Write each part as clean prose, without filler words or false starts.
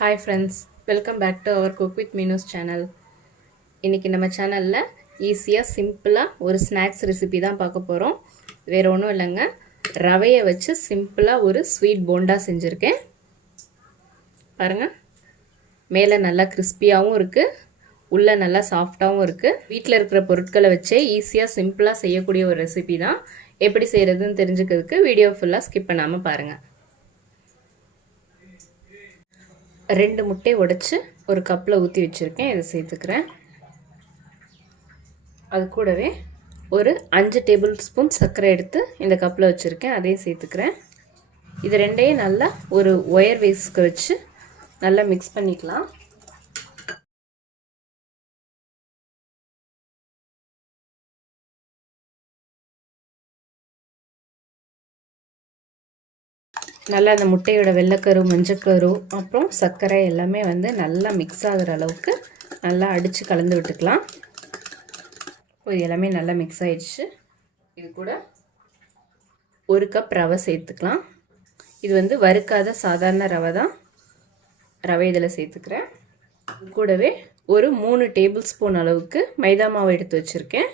Hi friends, welcome back to our Cook with Menus channel. இன்னைக்கு நம்ம சேனல்ல ஈஸியா சிம்பிளா ஒரு ஸ்நாக்ஸ் ரெசிபி தான் பார்க்க போறோம். வேற ஒண்ணும் இல்லங்க. ரவையை வச்சு சிம்பிளா ஒரு ஸ்வீட் போண்டா செஞ்சிருக்கேன். பாருங்க. மேலே நல்லா கிறிஸ்பியாவும் இருக்கு. உள்ள நல்லா சாஃப்ட்டாவும் இருக்கு. வீட்ல இருக்கிற பொருட்களை வச்சே ஈஸியா சிம்பிளா செய்யக்கூடிய ஒரு ரெசிபி தான். எப்படி செய்யறதுன்னு தெரிஞ்சுக்கிறதுக்கு வீடியோ ஃபுல்லா ஸ்கிப் பண்ணாம பாருங்க. 2 முட்டை உடைச்சு ஒரு கப்பில் ஊற்றி வச்சுருக்கேன். இதை சேர்த்துக்கிறேன். அது கூடவே ஒரு 5 டேபிள் ஸ்பூன் சர்க்கரை எடுத்து இந்த கப்பில் வச்சுருக்கேன். அதையும் சேர்த்துக்கிறேன். இது ரெண்டையும் நல்லா ஒரு ஒயர் வேஸ்க்கு வச்சு நல்லா மிக்ஸ் பண்ணிக்கலாம். நல்லா அந்த முட்டையோட வெள்ளைக்கரு, மஞ்சக்கரு, அப்புறம் சர்க்கரை எல்லாமே வந்து நல்லா மிக்ஸ் ஆகிற அளவுக்கு நல்லா அடித்து கலந்து விட்டுக்கலாம். இது எல்லாமே நல்லா மிக்ஸ் ஆயிடுச்சு. இது கூட 1 கப் ரவை சேர்த்துக்கலாம். இது வந்து வறுக்காத சாதாரண ரவை தான். ரவை இதில் சேர்த்துக்கிறேன். கூடவே ஒரு 3 டேபிள் ஸ்பூன் அளவுக்கு மைதா மாவு எடுத்து வச்சுருக்கேன்.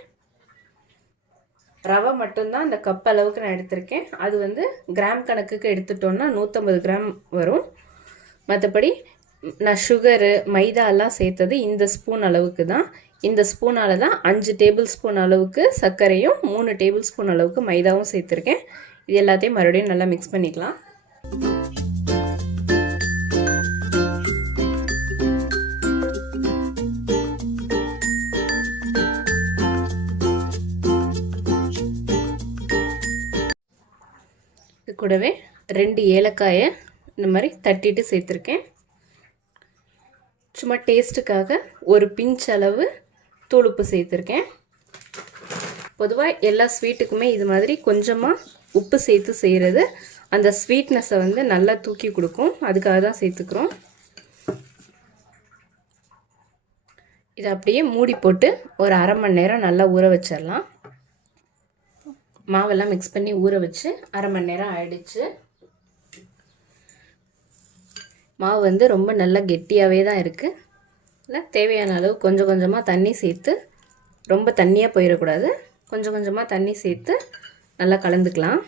ரவை மட்டும்தான் அந்த கப் அளவுக்கு நான் எடுத்திருக்கேன். அது வந்து கிராம் கணக்குக்கு எடுத்துட்டோன்னா 150 கிராம் வரும். மற்றபடி நான் சுகரு, மைதா எல்லாம் சேர்த்தது இந்த ஸ்பூன் அளவுக்கு தான். இந்த ஸ்பூனால் தான் 5 டேபிள் ஸ்பூன் அளவுக்கு சர்க்கரையும் 3 டேபிள் ஸ்பூன் அளவுக்கு மைதாவும் சேர்த்துருக்கேன். இது எல்லாத்தையும் மறுபடியும் நல்லா மிக்ஸ் பண்ணிக்கலாம். இது கூடவே 2 ஏலக்காயை இந்த மாதிரி தட்டிட்டு சேர்த்துருக்கேன். சும்மா டேஸ்ட்டுக்காக ஒரு பிஞ்ச் அளவு தூளுப்பு சேர்த்துருக்கேன். பொதுவாக எல்லா ஸ்வீட்டுக்குமே இது மாதிரி கொஞ்சமாக உப்பு சேர்த்து செய்கிறது அந்த ஸ்வீட்னஸை வந்து நல்லா தூக்கி கொடுக்கும். அதுக்காக தான் சேர்த்துக்கிறோம். இதை அப்படியே மூடி போட்டு ஒரு அரை மணி நேரம் நல்லா ஊற வச்சிடலாம். மாவெல்லாம் மிக்ஸ் பண்ணி ஊற வச்சு அரை மணி நேரம் ஆயிடுச்சு. மாவு வந்து ரொம்ப நல்லா கெட்டியாகவே தான் இருக்குது. இல்லை தேவையான அளவு கொஞ்சம் கொஞ்சமாக தண்ணி சேர்த்து, ரொம்ப தண்ணியாக போயிடக்கூடாது, கொஞ்சம் கொஞ்சமாக தண்ணி சேர்த்து நல்லா கலந்துக்கலாம்.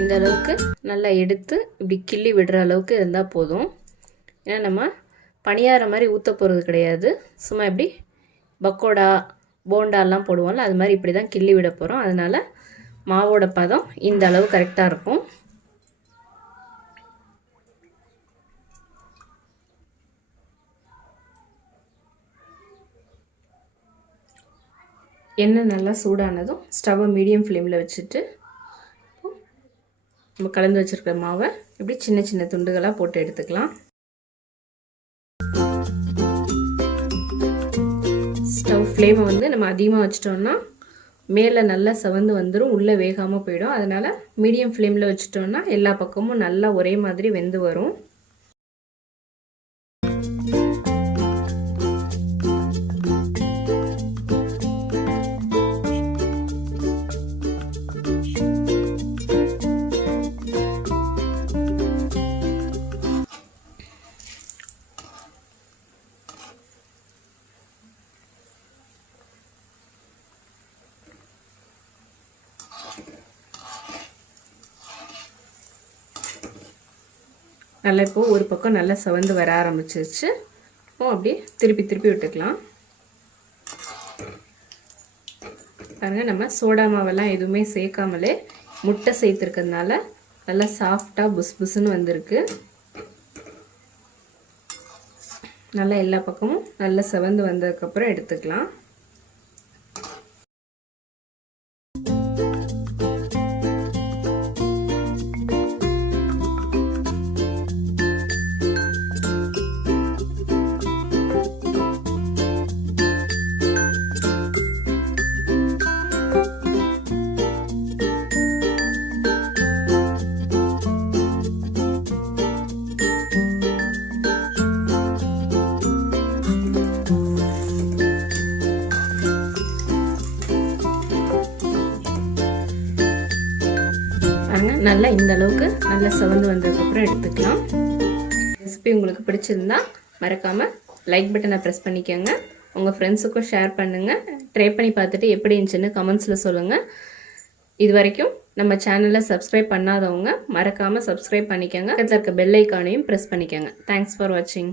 இந்த அளவுக்கு நல்லா எடுத்து இப்படி கிள்ளி விடுற அளவுக்கு இருந்தால் போதும். ஏன்னா நம்ம பணியார மாதிரி ஊற்ற போகிறது கிடையாது. சும்மா இப்படி பக்கோடா, போண்டாலாம் போடுவோம்ல, அது மாதிரி இப்படி தான் கிள்ளி விட போகிறோம். அதனால் மாவோட பதம் இந்த அளவு கரெக்டாக இருக்கும். எண்ணெய் நல்லா சூடானதும் ஸ்டவ்வை மீடியம் ஃப்ளேமில் வச்சுட்டு நம்ம கலந்து வச்சுருக்கிற மாவை இப்படி சின்ன சின்ன துண்டுகளாக போட்டு எடுத்துக்கலாம். ஸ்டவ் ஃப்ளேமை வந்து நம்ம அதிகமாக வச்சிட்டோம்னா மேலே நல்லா செவந்து வந்துடும், உள்ளே வேகாமல் போயிடும். அதனால் மீடியம் ஃப்ளேமில் வச்சிட்டோம்னா எல்லா பக்கமும் நல்லா ஒரே மாதிரி வெந்து வரும். நல்லா இப்போது ஒரு பக்கம் நல்லா செவந்து வர ஆரம்பிச்சிருச்சு. இப்போ அப்படியே திருப்பி திருப்பி விட்டுக்கலாம். பாருங்கள், நம்ம சோடா மாவெல்லாம் எதுவுமே சேர்க்காமலே முட்டை சேர்த்துருக்கிறதுனால நல்லா சாஃப்டாக புஸ் புஸ்ன்னு வந்திருக்கு. நல்லா எல்லா பக்கமும் நல்லா செவந்து வந்ததுக்கப்புறம் எடுத்துக்கலாம். நல்லா இந்த அளவுக்கு நல்லா செவந்து வந்ததுக்கப்புறம் எடுத்துக்கலாம். ரெசிபி உங்களுக்கு பிடிச்சிருந்தா மறக்காமல் லைக் பட்டனை ப்ரெஸ் பண்ணிக்கோங்க. உங்கள் ஃப்ரெண்ட்ஸுக்கும் ஷேர் பண்ணுங்கள். ட்ரை பண்ணி பார்த்துட்டு எப்படி இருந்துச்சுன்னு கமெண்ட்ஸில் சொல்லுங்கள். இது வரைக்கும் நம்ம சேனலை சப்ஸ்கிரைப் பண்ணாதவங்க மறக்காமல் சப்ஸ்கிரைப் பண்ணிக்கோங்க. பக்கத்தில் இருக்க பெல் ஐக்கானையும் ப்ரெஸ் பண்ணிக்கோங்க. தேங்க்ஸ் ஃபார் வாட்சிங்.